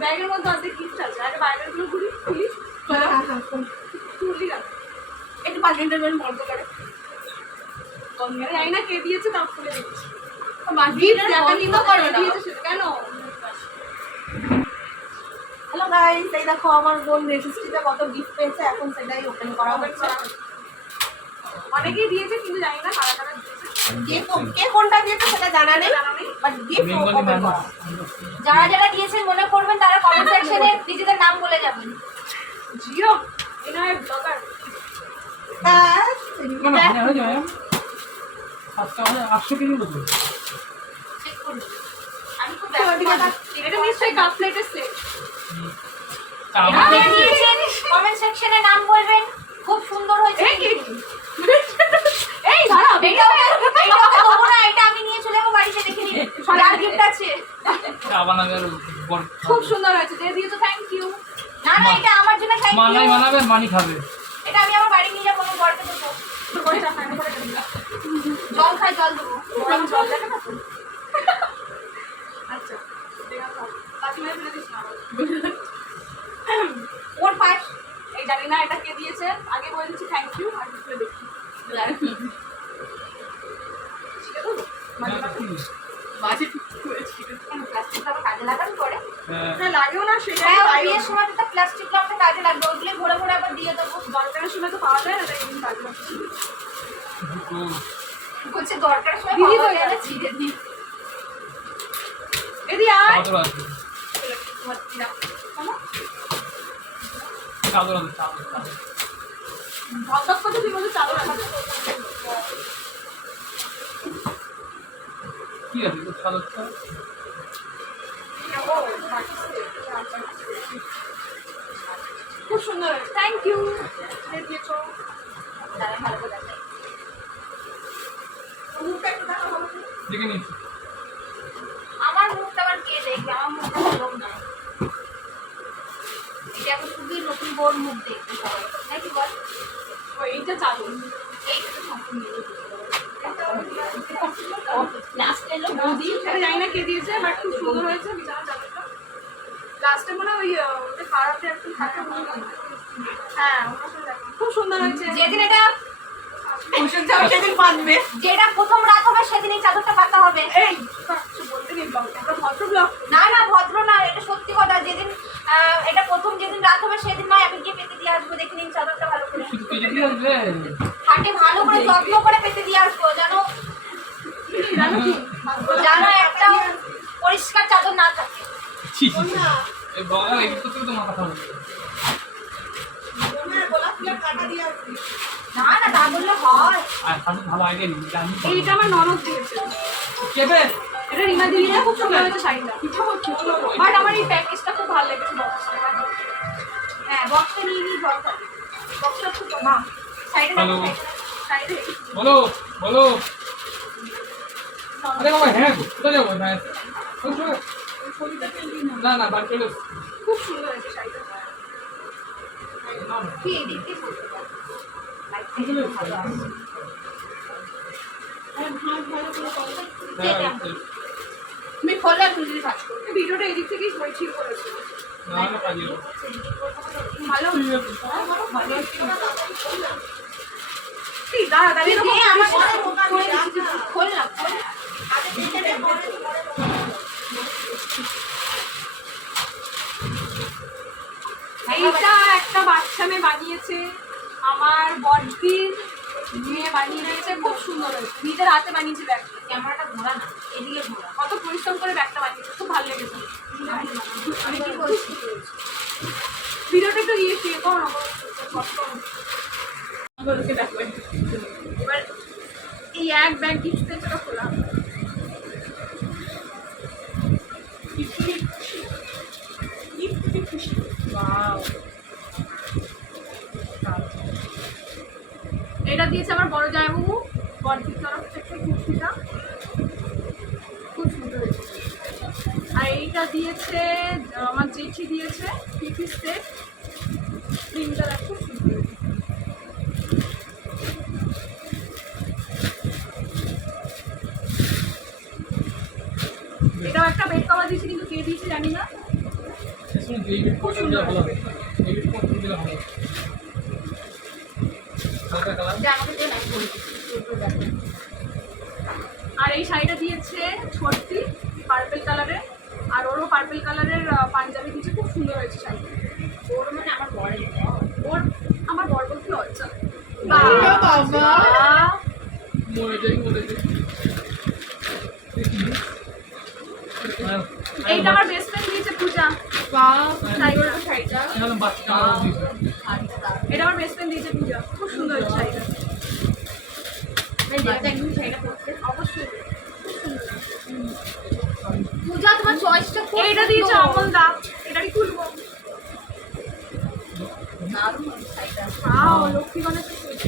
ব্যাগের মধ্যে অর্ধেক গিফট আছে। আগে বাইরেগুলো খুলি খুলি না একটু পাখিটার বেশ বন্ধ করে জানি না কে দিয়েছে তাও খুলে দিচ্ছি। কেন? হ্যালো গাইস, এই দেখো আমার বোন রেজিস্ট্রিতে কত গিফট পেয়েছে, এখন সেটাই ওপেন করা হচ্ছে। অনেকেই দিয়েছে কিন্তু জানি না কারা কারা দিয়েছে। কে কোনটা দিয়েছে সেটা জানা নেই, বাট গিফট ওপেন করা। যারা যারা দিয়েছেন মনে করবেন, তারা কমেন্ট সেকশনে নিজেদের নাম বলে যাবেন। জিও এনআই ব্লগার আমি খুব এটা নিশ্চয়ই কাপ প্লেটের সেট। কমেন্ট সেকশনে নাম বলবেন, খুব সুন্দর হয়েছে। এই দাঁড়া, এটা দেবো না, এটা আমি নিয়ে চলে যাবো বাড়িতে, দেখে নিন আর গিফট আছে। খুব সুন্দর হয়েছে, যে দিয়েছো থ্যাংক ইউ। না না, এটা আমার জন্য থ্যাংক ইউ। মানাই মানাবে, মানি খাবে। এটা আমি আমার বাড়ি নিয়ে যাবো, বরকে দেবো। জল খাই, জল দেবো। গরম জল দেখে না তো। আচ্ছা পাঁচ মিনিট ফেলে দিস না ওর পাশ এই জানি না এটা কে দিয়েছে, আগে বলে দিচ্ছি থ্যাংক ইউ আর খুলে দেখি প্লাস্টিকটা আবার কাজে লাগানো পরে। হ্যাঁ লাগেও না সেটা। হ্যাঁ, বিয়ের সময় তো প্লাস্টিকটা আমাদের কাজে লাগবে, ওইগুলো ভরে ভরে আবার দিয়ে দেবো। দরকারের সময় তো পাওয়া যায় না, তাই এমনি কাজে লাগছে। বলছে দরকার সময় দিদি পাওয়া তো যায় না, গেছে। ছিঁড়ে দিই। এদি আয় ধক করতে তুই বলতে চাদর আছে কি আছে তো সাদা খুব সুন্দর থ্যাংক ইউ দিয়েছো। তারা ভালো করে দেখায়। মুখটা একটু দেখা ভালো দেখে নিচ্ছি। আমার মুখটা আবার কে দেখবে? আমার মুখটা ভালো না। এটা এখন খুবই নতুন বোর মুখ দেখতে সবাই, নাকি বল? এইটা চাদর এইটা তো সম্পূর্ণ লাস্ট এলো বৌদি, এটা জানি না কে দিয়েছে বাট খুব সুন্দর হয়েছে বিছানা চাদরটা। লাস্টে মনে হয় ওই খারাপটা একটু থাকে মনে হয়। হ্যাঁ ওটা খুব সুন্দর হয়েছে। যেদিন এটা সেদিন বাঁধবে। যেটা প্রথম রাত হবে সেদিন এই চাদরটা পাতা হবে। এই কিছু বলতে নেই ব্লগ, একটা ভদ্র ব্লগ। না না, ভদ্র না, এটা সত্যি কথা। যেদিন এটা প্রথম যেদিন রাত হবে সেদিন নয়, আমি গিয়ে পেতে দিয়ে আসবো। দেখে নিন চাদরটা ভালো করে হাটে ভালো করে যত্ন করে পেতে দিয়ে আসবো, যেন যেন একটা পরিষ্কার চাদর না থাকে। এই বগা এই তো তো মাথা খাবে। গোলাপ ফুলের কাটা দিয়ে আসবি। না না, তা বললে হয়। আর সাথে ভালো আইডিয়া নেই জানি। এইটা আমার ননদ দিয়েছে। কেবে এটা রিমা দিয়েছে, খুব সুন্দর হয়েছে শাড়িটা। বাট আমার এই প্যাকেজটা খুব ভালো লেগেছে বক্সটা। হ্যাঁ, বক্সটা নিয়ে নিই, বক্সটা খুব না সাইডে হ্যালো। শাড়িটা বলো বলো। আরে বাবা হ্যাঁ গো, কোথায় যাবো? না না বাড়ি চলে এসো। খুব সুন্দর হয়েছে শাড়িটা। কি দেখতে বলতে পারো? ভালো আছে। তুমি খোলা তুমি কাজ করো। ভিডিওটা এদিক থেকেই ঠিক করেছো। না না কাজে ভালো ভালো ঠিক দাঁড়া দাঁড়িয়ে তো আমার খোল না খোল। এইটা একটা বাচ্চা মেয়ে বানিয়েছে, আমার বড়দির মেয়ে বানিয়ে দিয়েছে। খুব সুন্দর হয়েছে, নিজের হাতে বানিয়েছে ব্যাগটা। ক্যামেরাটা ঘোরা না, এদিকে ঘোরা। কত পরিশ্রম করে ব্যাগটা বানিয়েছে, খুব ভালো লেগেছে। আমি কি বলছি? ভিডিওটা একটু শেয়ার করো না। এবার এই এক ব্যাগ গিফট পেয়েছে খোলা। এটা দিয়েছে আমার বড় জামাইবাবু বড়দির তরফ থেকে কুর্তিটা, খুব সুন্দর হয়েছে। আর এইটা দিয়েছে আমার জেঠি দিয়েছে পিপি সেট, প্রিন্টার খুব সুন্দর হয়েছে। এটাও একটা বেড কভার দিয়েছে, কিন্তু কে দিয়েছে জানি না। এই বিট কোটটা দিলে ভালো হবে। এই বিট কোটটা দিলে ভালো হবে। হালকা কালার। যা আমাকে দে না বলছি আর এই শাড়িটা দিয়েছে ছোট্টি পার্পল কালারের, আর ওরও পার্পল কালারের পাঞ্জাবি দিয়েছে, খুব সুন্দর হয়েছে শাড়িটা। ওর মানে আমার বড় ওর আমার বর বলতে লজ্জা। বাবা। মনে বলেছে। এইটা আমার বেস্ট ফ্রেন্ড দিয়েছে পূজা, শাড়িটা। এখন বাচ্চা দিয়েছে। এটা আমার বেস্ট ফ্রেন্ড দিয়েছে পূজা, খুব সুন্দর হয়েছে শাড়িটা। একদম শাড়িটা পরতে অবশ্যই পূজা তোমার চয়েসটা খুব এইটা দিয়েছে সুন্দর। অমল দা, এটা কি খুলবো? দারুণ শাড়িটা লক্ষ্মী গণেশের set।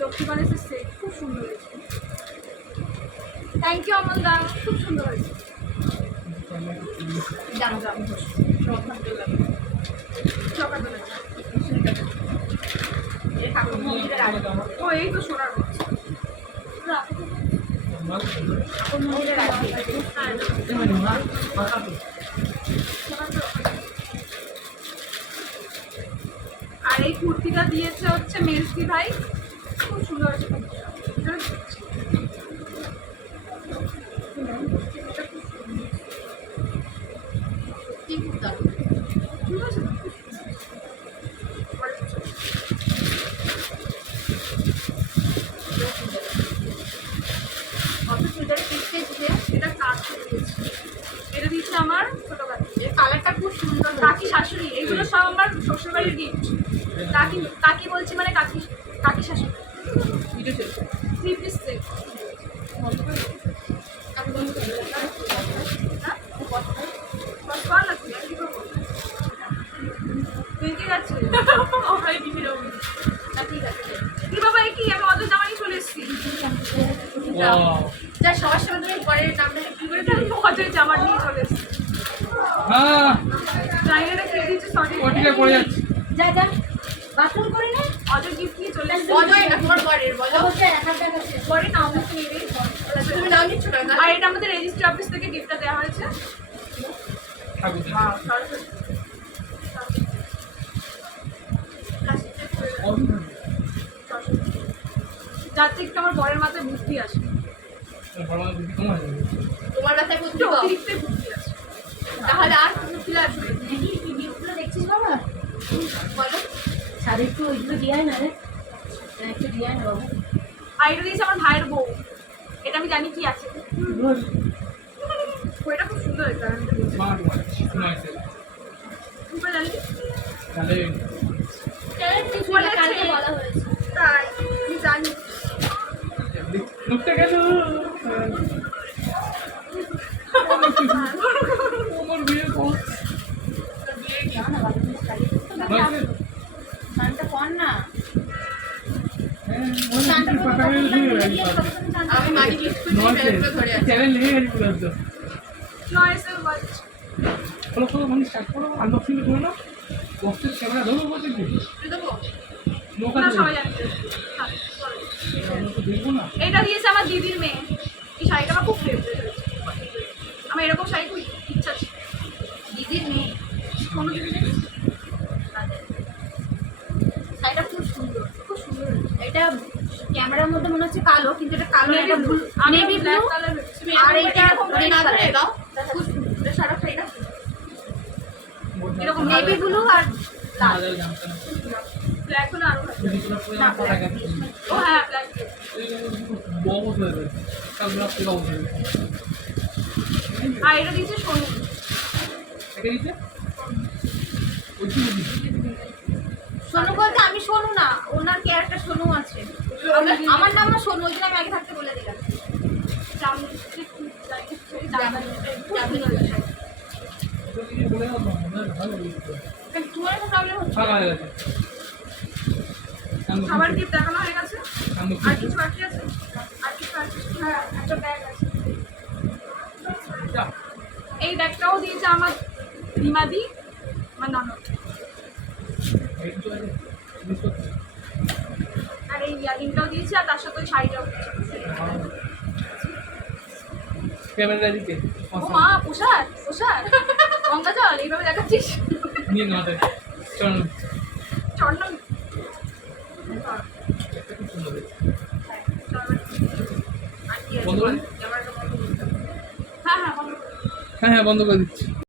লক্ষ্মী গণেশের সেট খুব সুন্দর হয়েছে। থ্যাংক ইউ অমল দা, খুব সুন্দর হয়েছে। জানো জানো চকাচকা। এই ঠাকুর মন্দিরের আগে ও এই তো সোনার বক্স। ঠাকুর মন্দিরের আগে আর এই কুর্তিটা দিয়েছে হচ্ছে মেজদি ভাই, খুব সুন্দর হয়েছে কুর্তিটা। কি করতে ঠিক আছে। কত চুড়িদার পিস পেয়েছে এটা কাজ দিয়েছে, এটা দিচ্ছে আমার ছোট কাকি। এর কালারটা খুব সুন্দর কাকি শাশুড়ি, এইগুলো সব আমার শ্বশুরবাড়ির গিফট। কাকি কাকি বলছি মানে কাকি, কাকি শাশুড়ি। 3 পিস সেট। কি বাবা কি আমি অত জামাই চলে এসেছি। ওয়াও। যা সবার সামনে তুমি পরের নামটা কি করে আমি অজয় জামা নিয়ে চলে এসেছি। হ্যাঁ, জায়গাটা খেয়ে দিচ্ছে সরি। ওটিকে পড়ে যাচ্ছে। যা যা বাথরুম করে নে অজয় গিফট নিয়ে চলে এসেছি। অজয় না তোমার পরের বলো পরে নাও নিয়ে রে। তুমি নাম নিচ্ছ না আর এটা আমাদের রেজিস্ট্রি অফিস থেকে গিফটটা দেওয়া হয়েছে। ঠাকুর। যাতে একটু আমার বরের মাথায় বুদ্ধি আসে, ভালো দিদি তোমার হবে। তোমার মাথায় বুদ্ধি একটু পাও। অতিরিক্ত বুদ্ধি আসে। তাহলে আর বুদ্ধি আসবে ভিডিওগুলো দেখছিস বাবা বলো সাড়ে একটু ওইগুলো দিয়ে না রে, একটু দিয়ে না বাবু। আর এটা দিয়েছে আমার ভাইয়ের বউ, এটা আমি জানি কি আছে। ওইটা খুব সুন্দর হয়েছে। আর আমি বলছি, স্মার্ট ওয়াচ। নাইস। তুই তো জানিস? তাহলে কালকে বলা হয়েছে তাই আমি জানি। ঢুকতে গেল। আমার বিয়ে কর। নাইস। শানটা কর না। আমি মানি গিফট করে ধরে আছি চ্যানেল লিখে গেছি পুরো একদম। নয়েসের ওয়াচ। ফলো মানে স্টার্ট করো, আনবক্সিং করো না। বক্সের ক্যামেরা ধরো বলতে কি? দেবো নৌকা না ধরো। সবাই জানি। হ্যাঁ, বলো। আমরা তো দেখবো না। এটা দিয়েছে আমার দিদির মেয়ে, এই শাড়িটা আমার খুব ফেভারিট হয়েছে। আমার এরকম শাড়ি খুব ইচ্ছা ছিল। দিদির মেয়ে কোনো দিদি নেই? শাড়িটা খুব সুন্দর খুব সুন্দর হয়েছে। এটা ক্যামেরার মধ্যে মনে হচ্ছে কালো কিন্তু এটা কালো না, Navy এটা blue, ব্লু আমি নেভি black ব্লু color হয়েছে। আর এটা রেড কালার খুব সুন্দর। এটা সারা শাড়িটা এরকম নেভি ব্লু আর লাল জানতাম না। ব্ল্যাক হলে আরো ভালো। যদি তোরা পুরো পড়া গেছে। ও হ্যাঁ ব্ল্যাক। বহুত হয়ে গেছে। কালকে রাত্রে বহুত হয়ে গেছে। আর এটা দিয়েছে সোনু। একে দিতে? ওই কি দিতে? সোনু বলতে আমি সোনু না, ওনার ক্যারেক্টার সোনু আছে। আমার নাম না সোনু, ওই জন্য আমি আগে থাকতে বলে দিলাম। তো কিছু বলে দাও না, আমার ভালো লাগছে। তোমার একটা প্রবলেম হচ্ছে ভালো হয়ে গেছে। খাবার গিফট দেখানো হয়ে গেছে। আনবক্সিং। আর কিছু বাকি আছে? আর কিছু আছে? হ্যাঁ একটা ব্যাগ আছে। যা। এই ব্যাগটাও দিয়েছে আমার রিমাদি, আমার ননদ। এই তো আছে। মিস করতে। আর এই ইয়ারিংটাও দিয়েছে, আর তার সাথে ওই শাড়িটাও দিয়েছে। ক্যামেরা দিকে ও মা পোষার পোষার গঙ্গা জল এইভাবে দেখাচ্ছিস নিয়ে না দেখ চল চন্ন খুব সুন্দর হয়েছে। আর কি আছে বন্ধ করে? ক্যামেরাটা বন্ধ করতে হবে। হ্যাঁ হ্যাঁ বন্ধ করো। হ্যাঁ হ্যাঁ বন্ধ করে দিচ্ছি